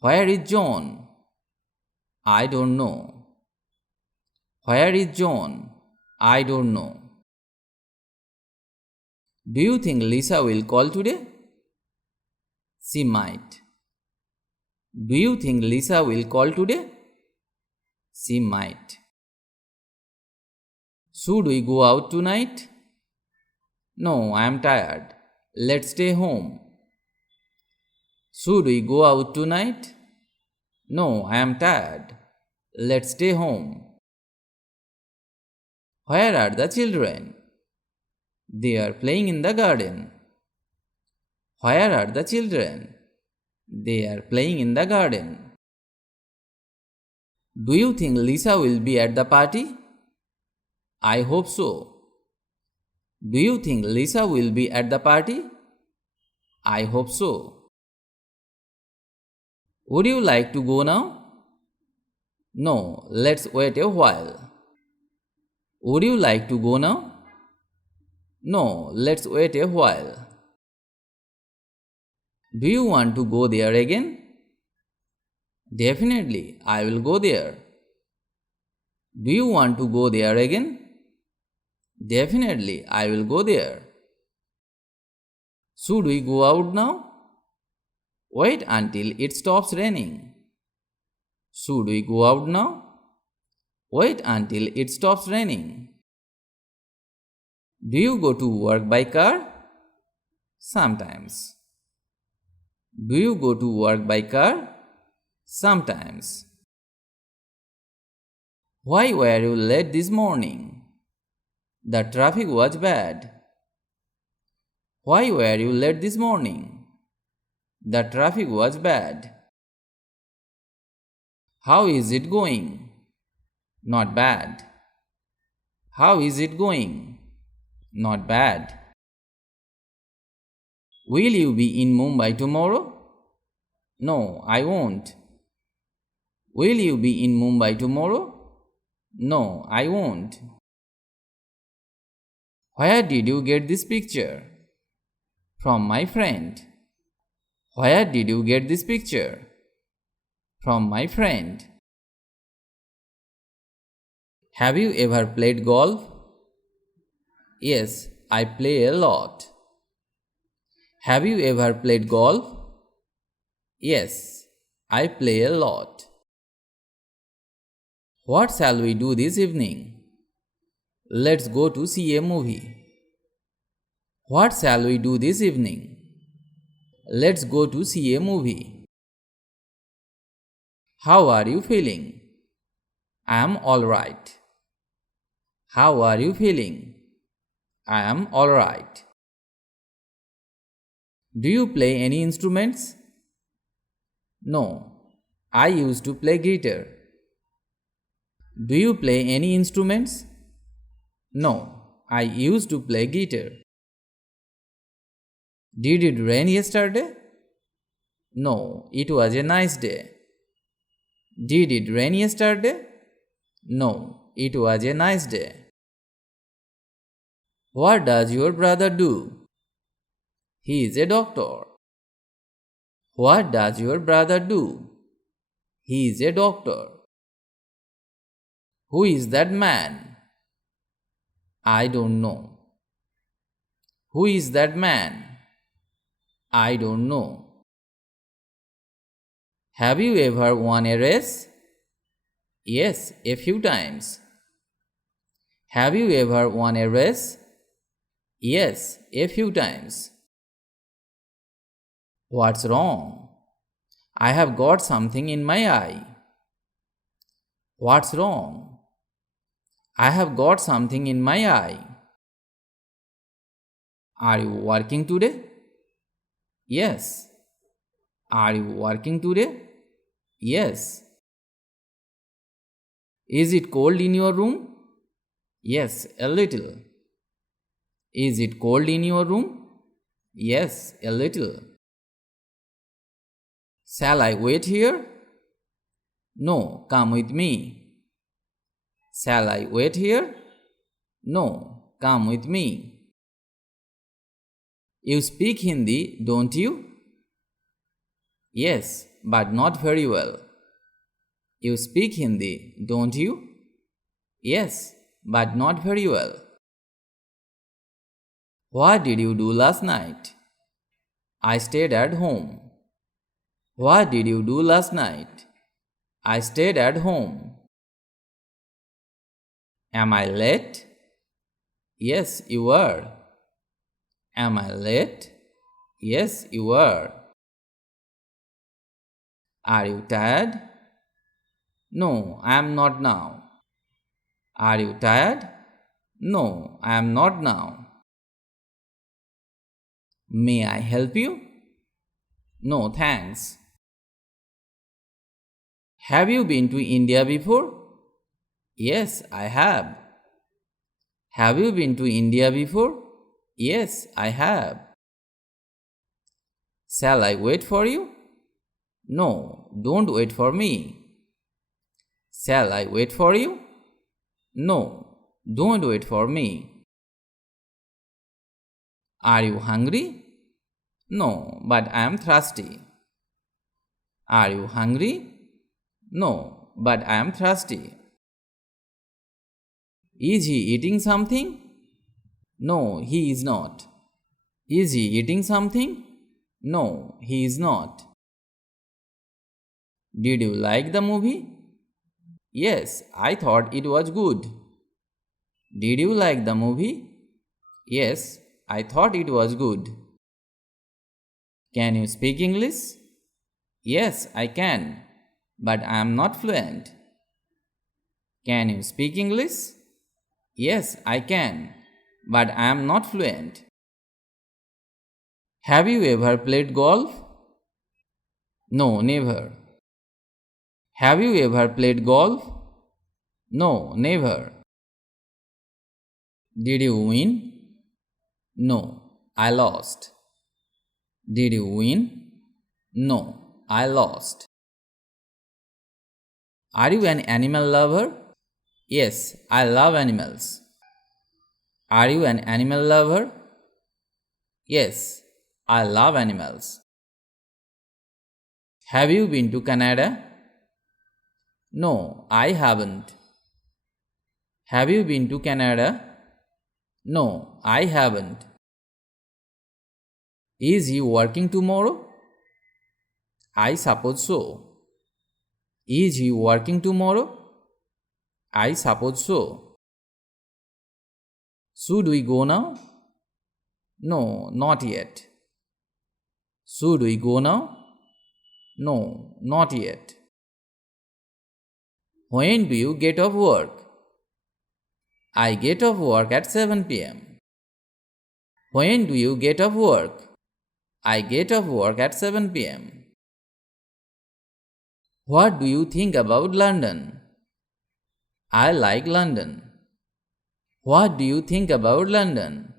Where is John? I don't know. Where is John? I don't know. Do you think Lisa will call today? She might. Do you think Lisa will call today? She might. Should we go out tonight? No, I am tired. Let's stay home. Should we go out tonight? No, I am tired. Let's stay home. Where are the children? They are playing in the garden. Where are the children? They are playing in the garden. Do you think Lisa will be at the party? I hope so. Do you think Lisa will be at the party? I hope so. Would you like to go now? No, let's wait a while. Would you like to go now? No, let's wait a while. Do you want to go there again? Definitely, I will go there. Do you want to go there again? Definitely, I will go there. Should we go out now? Wait until it stops raining. Should we go out now? Wait until it stops raining. Do you go to work by car? Sometimes. Do you go to work by car? Sometimes. Why were you late this morning? The traffic was bad. Why were you late this morning? The traffic was bad. How is it going? Not bad. How is it going? Not bad. Will you be in Mumbai tomorrow? No, I won't. Will you be in Mumbai tomorrow? No, I won't. Where did you get this picture? From my friend. Where did you get this picture? From my friend. Have you ever played golf? Yes, I play a lot. Have you ever played golf? Yes, I play a lot. What shall we do this evening? Let's go to see a movie. What shall we do this evening? Let's go to see a movie. How are you feeling? I am all right. How are you feeling? I am all right. Do you play any instruments? No, I used to play guitar. Do you play any instruments? No, I used to play guitar. Did it rain yesterday? No, it was a nice day. Did it rain yesterday? No, it was a nice day. What does your brother do? He is a doctor. What does your brother do? He is a doctor. Who is that man? I don't know. Who is that man? I don't know. Have you ever won a race? Yes, a few times. Have you ever won a race? Yes, a few times. What's wrong? I have got something in my eye. What's wrong? I have got something in my eye. Are you working today? Yes. Are you working today? Yes. Is it cold in your room? Yes, a little. Is it cold in your room? Yes, a little. Shall I wait here? No, come with me. Shall I wait here? No, come with me. You speak Hindi, don't you? Yes, but not very well. You speak Hindi, don't you? Yes, but not very well. What did you do last night? I stayed at home. What did you do last night? I stayed at home. Am I late? Yes, you were. Am I late? Yes, you were. Are you tired? No, I am not now. Are you tired? No, I am not now. May I help you? No, thanks. Have you been to India before? Yes, I have. Have you been to India before? Yes, I have. Shall I wait for you? No, don't wait for me. Shall I wait for you? No, don't wait for me. Are you hungry? No, but I am thirsty. Are you hungry? No, but I am thirsty. Is he eating something? No, he is not. Is he eating something? No, he is not. Did you like the movie? Yes, I thought it was good. Did you like the movie? Yes, I thought it was good. Can you speak English? Yes, I can, but I am not fluent. Can you speak English? Yes, I can, but I am not fluent. Have you ever played golf? No, never. Have you ever played golf? No, never. Did you win? No, I lost. Did you win? No, I lost. Are you an animal lover? Yes, I love animals. Are you an animal lover? Yes, I love animals. Have you been to Canada? No, I haven't. Have you been to Canada? No, I haven't. Is he working tomorrow? I suppose so. Is he working tomorrow? I suppose so. Should we go now? No, not yet. Should we go now? No, not yet. When do you get off work? I get off work at 7 p.m. When do you get off work? I get off work at 7 p.m. What do you think about London? I like London. What do you think about London?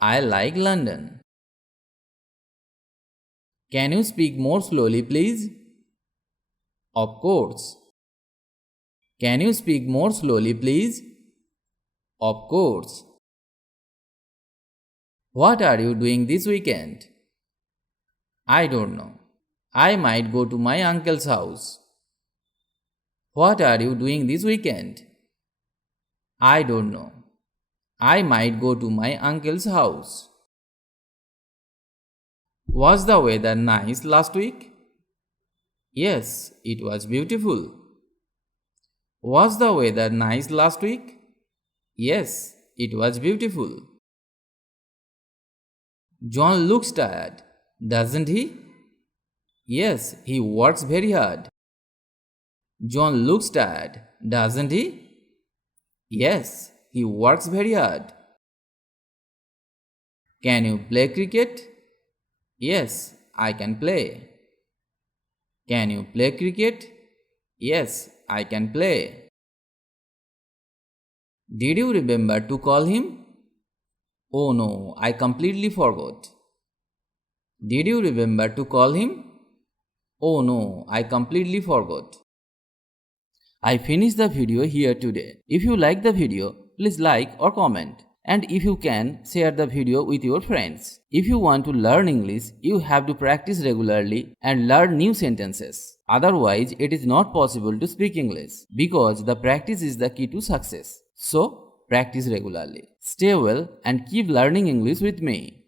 I like London. Can you speak more slowly, please? Of course. Can you speak more slowly, please? Of course. What are you doing this weekend? I don't know. I might go to my uncle's house. What are you doing this weekend? I don't know. I might go to my uncle's house. Was the weather nice last week? Yes, it was beautiful. Was the weather nice last week? Yes, it was beautiful. John looks tired, doesn't he? Yes, he works very hard. John looks tired, doesn't he? Yes, he works very hard. Can you play cricket? Yes, I can play. Can you play cricket? Yes, I can play. Did you remember to call him? Oh no, I completely forgot. Did you remember to call him? Oh no, I completely forgot. I finished the video here today. If you like the video, please like or comment. And if you can, share the video with your friends. If you want to learn English, you have to practice regularly and learn new sentences. Otherwise, it is not possible to speak English because the practice is the key to success. So, practice regularly. Stay well and keep learning English with me.